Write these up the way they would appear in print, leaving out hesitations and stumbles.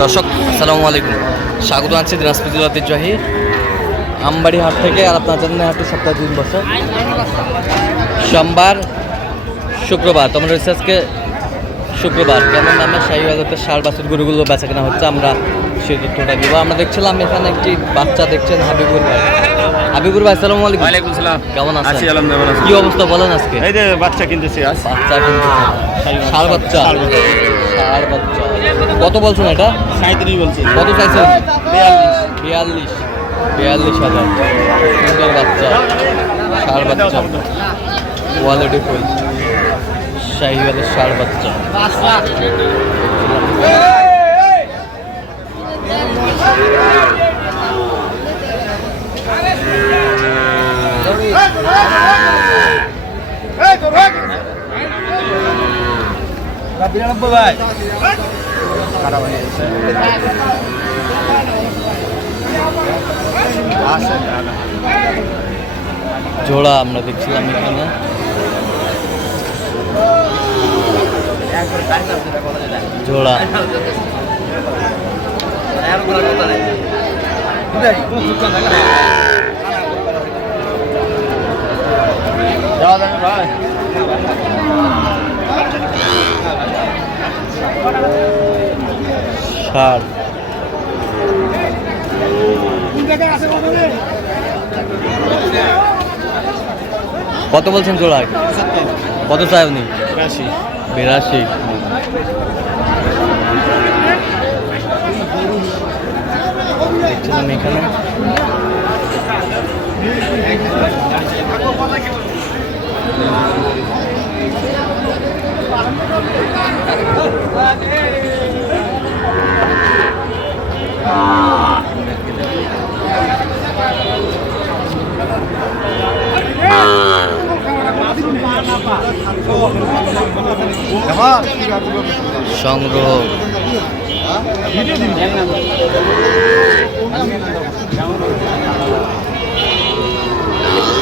দর্শক আসসালামু আলাইকুম, স্বাগত আছি দিনাজপুর জেলার ঐতিহ্যবাহী আমবাড়ি হাট থেকে। আর আপনার জানেন হাটটি সপ্তাহে 3 বছর, সোমবার শুক্রবার। তোমরা রিসার্চকে শুক্রবার কেমন দামে শাহিওয়ালতে ষাঁড় বাছুর গরুগুলো বেচা কেনা হচ্ছে আমরা সেই তথ্যটা দিব। আমরা দেখছিলাম এখানে একটি বাচ্চা দেখছেন, হাবিবুর ভাই। হাবিবুর ভাই আসসালামু আলাইকুম। ওয়ালাইকুম সালাম। কেমন আছেন? আছি আলহামদুলিল্লাহ। কি অবস্থা বলেন আজকে? এই যে বাচ্চা কিনতেছি আজ। বাচ্চা কিন্তু ষাঁড় বাচ্চা, ষাঁড় বাচ্চা কত বলছেন এটা? 37 বলছি। কত চাইছেন? 42। 42,000। সুন্দর বাচ্চা, ষাঁড় বাচ্চা, কোয়ালিটি ফুল শাহিওয়ালের ষাঁড় বাচ্চা। জোড়া আমরা দেখছিলাম এখানে। জোড়া ষাঁড়। কত বলছেন জোড়া? কত চাই আপনি? 82। দেখছিলাম এখানে। সংগ্রহ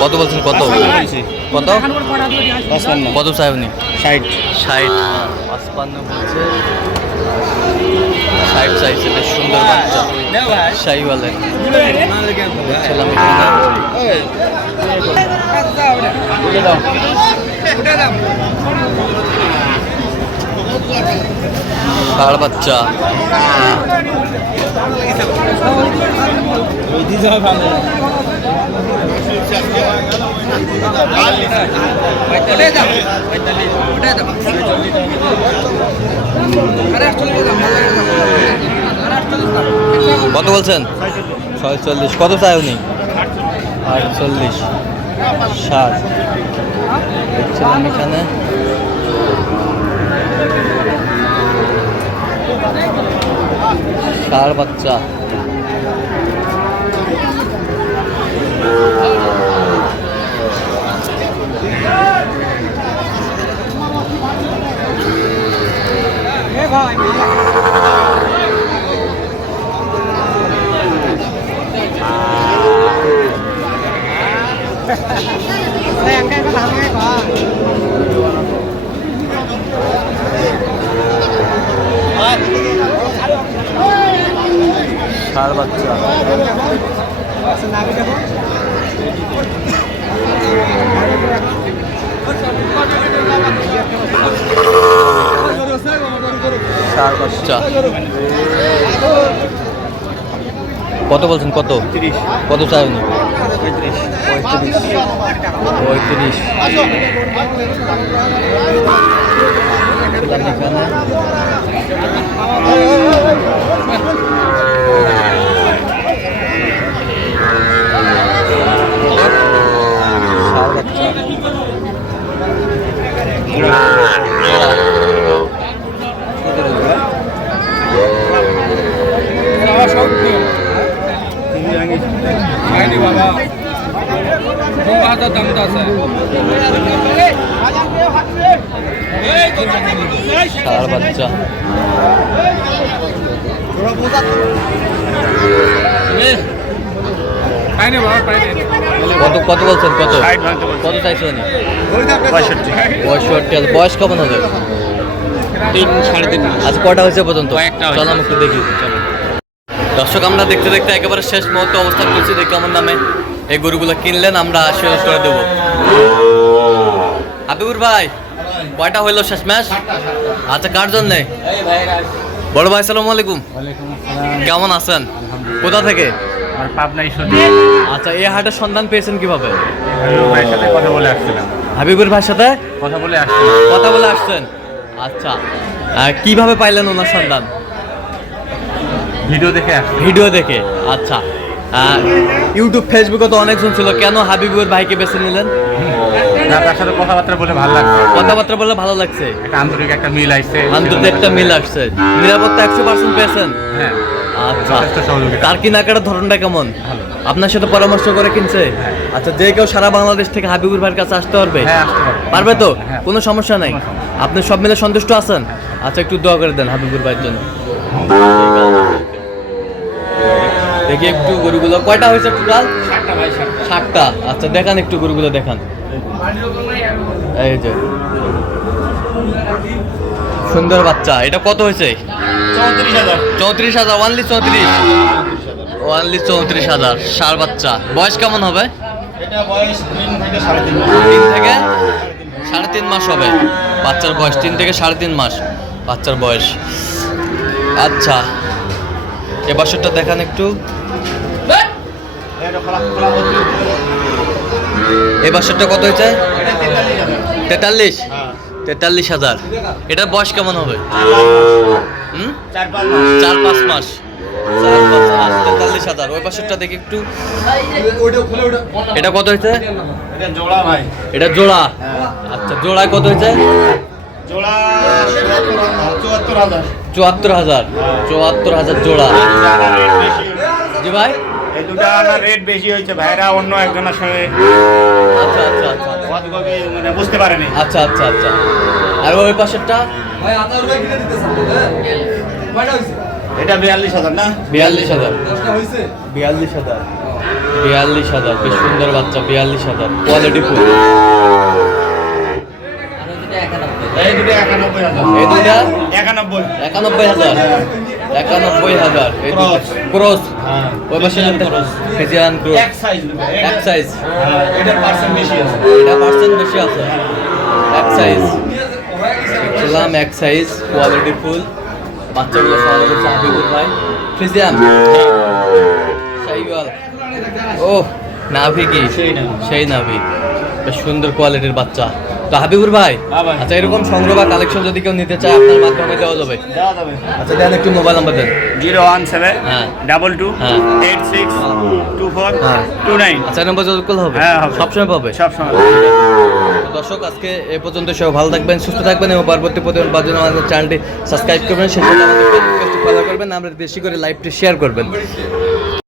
কত বলছেন? কত কত কত চাই আপনি? 60 55 বলছে। 60 চাইছে। বেশ সুন্দর বাচ্চা শাহিওয়ালের। দেখছিলাম এখানে। ষাঁড় বাচ্চা, কত বলছেন? 46। কত চাই উনি? 48। 60 দেখছিলাম এখানে। ষাঁড় বাচ্চা, ষাঁড় বাচ্চা, ষাঁড় বাচ্চা। কত বলছেন? কত কত চাই উনি? 35। এখানে ষাঁড় বাচ্চা। কত কত বলছেন? কত কত চাইছেন? 65। বয়স কেমন হবে? 3.5 মাস। আজ কটা হয়েছে পর্যন্ত? কয়েকটা হয়েছে। চল আমি একটু দেখি। দর্শক আমরা দেখতে দেখতে একেবারে শেষ মুহূর্তে অবস্থান করছি। দেখি আমার নামে এই গরুগুলো কিনলেন, আমরা শেষ করে দেবো। হাবিবুর ভাই, কয়টা হইলো শেষ ম্যাচ? আচ্ছা, কার জন্যে? বড় ভাই, সালাম আলাইকুম। কেমন আছেন? কোথা থেকে? পাবনাই আচ্ছা, এই হাটের সন্ধান পেয়েছেন কিভাবে? ভাইয়ের সাথে কথা বলে আসছিলাম। হাবিবুর ভাইয়ের সাথে কথা বলে আসছিলাম। কথা বলে আসছেন? আচ্ছা, কিভাবে পাইলেন ওনার সন্ধান? ভিডিও দেখে আসছি। ভিডিও দেখে। আচ্ছা, ইউটিউব ফেসবুকে তো অনেকজন ছিল, কেন হাবিবুর ভাইকে বেছে নিলেন? না, তার সাথে কথাবার্তা বলে ভালো লাগছে। কথাবার্তা বলে ভালো লাগছে, একটা আন্তরিক একটা মিল আইছে। আন্তরিক একটা মিল আসছে। নিরাপত্তা 100% পেয়েছেন? হ্যাঁ, আচ্ছা, যথেষ্ট সহযোগিতা। তার কেনাকাটার ধরনটা কেমন? ভালো। আপনার সাথে পরামর্শ করে কিনছে? হ্যাঁ। আচ্ছা, যে কেউ সারা বাংলাদেশ থেকে হাবিবুর ভাইয়ের কাছে আসতে পারবে? হ্যাঁ, আসতে পারবে। পারবে তো? হ্যাঁ। কোনো সমস্যা নাই? কোনো সমস্যা আপনি সব মিলে সন্তুষ্ট আছেন? আচ্ছা, একটু দোয়া করে দেন হাবিবুর ভাইয়ের জন্য। দেখি একটু গরুগুলো কয়টা হয়েছে টোটাল? 60টা। আচ্ছা, দেখান একটু গরুগুলো দেখান। এই যে সুন্দর বাচ্চা, এটা কত হয়েছে? 34,000। ওয়ানলি 34? ওয়ানলি 34,000 ষাঁড় বাচ্চা। বয়স কেমন হবে? এটা বয়স 3 থেকে 3.5 মাস। 3 থেকে 3.5 মাস হবে বাচ্চার বয়স। 3 থেকে 3.5 মাস বাচ্চার বয়স। আচ্ছা, এ বাছুরটা দেখান একটু। এই বাছুরটা কত হয়েছে? 43? 43,000। এটার বয়স কেমন হবে? 4-5 মাস। 43,000। ওই বাছুরটা দেখি একটু। এটা কত হয়েছে? এটা জোড়া ভাই। এটা জোড়া? আচ্ছা, জোড়ায় কত হয়েছে? জোড়া 74,000। 74,000। 74,000 জোড়া। জি ভাই? এই দুটা না রেট বেশি হয়েছে, ভাইরা অন্য একজনের সঙ্গে আচ্ছা আচ্ছা আচ্ছা মানে বুঝতে পারেনি। আচ্ছা আচ্ছা আচ্ছা। আর ওই পাশেরটা? এটা 42,000 না? 42,000। 42,000। 42,000। বেশ সুন্দর বাচ্চা। 42,000। Quality full. এই দুটো 91,000। এই দুইটা 91। 91,000। 91,000। এই দুটো Cross। ক্রস। হ্যাঁ। ওই পাশের Cross। Friesian cross. এক সাইজ দুটো। এক সাইজ। হ্যাঁ, এটার পার্সেন্ট বেশি আছে। এটা পার্সেন্ট বেশি আছে। এক সাইজ। দেখলাম এক সাইজ, কোয়ালিটি ফুল। বাচ্চাগুলো সহজ হচ্ছে হাবিবুর ভাই। ফ্রিজিয়ান শাইওয়াল। ও, নাভি কি? সেই নাভি। বেশ সুন্দর কোয়ালিটির বাচ্চা। তো হাবিবুর ভাই, হ্যাঁ ভাই। আচ্ছা, এরকম সংগ্রহ বা কালেকশন যদি কেউ নিতে চায় আপনার মাধ্যমে দেওয়া যাবে? দেওয়া যাবে। আচ্ছা, দেন একটু মোবাইল নাম্বার দেন। 017 হ্যাঁ। 22 হ্যাঁ। 86 24 হ্যাঁ। 29। আচ্ছা, এই নম্বর যোগাযোগ করলে হবে? হ্যাঁ, হবে। সবসময় পাবে? সব সময়। দর্শক, আজকে এ পর্যন্ত সব ভালো থাকবেন, সুস্থ থাকবেন এবং পরবর্তী প্রতিদিন পাওয়ার জন্য আমাদের চ্যানেলটি সাবস্ক্রাইব করবেন, সেই সাথে আমাদের ফেসবুক পেজটি ফলো করবেন, আমরা বেশি করে লাইভটি শেয়ার করবেন।